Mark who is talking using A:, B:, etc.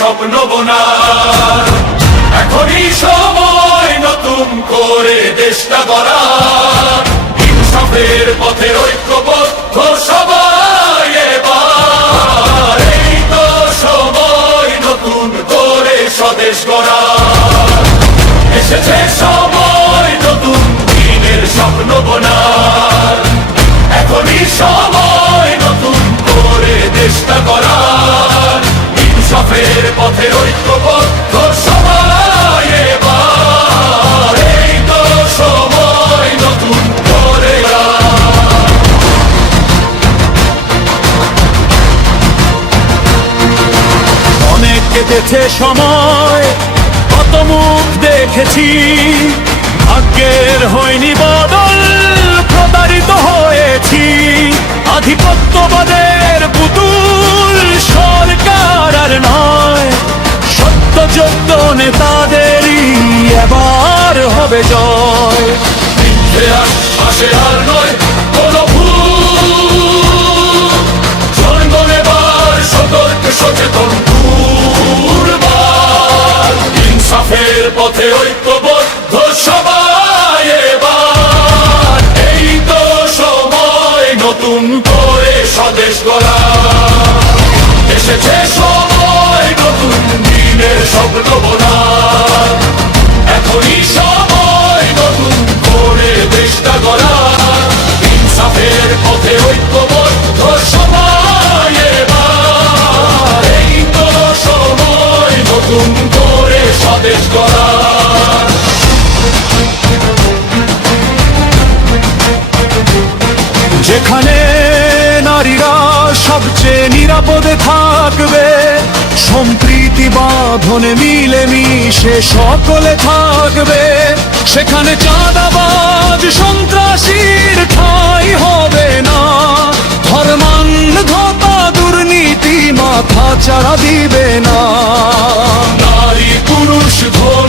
A: স্বপ্ন বোনার। এখনই সময় নতুন করে দেশটা গড়ার।
B: কেটেছে সময়, কত মুখ দেখেছি। ভাগ্যের হয়নি বদল, প্রতারিত হয়েছি। আধিপত্যবাদের পুতুল সরকার আর নয় সত্যযোগ্য নেতাদেরই এবার হবে জয়।
A: স্বদেশ
B: যেখানে নারীরা সবচেয়ে নিরাপদে থাকবে, সম্প্রীতি বাঁধনে মিলে মিশে সকলে থাকবে। সেখানে চাঁদাবাজ সন্ত্রাসীর ঠাই হবে না। ধর্মান্ধতা দুর্নীতি মাথা চারা দিবে না।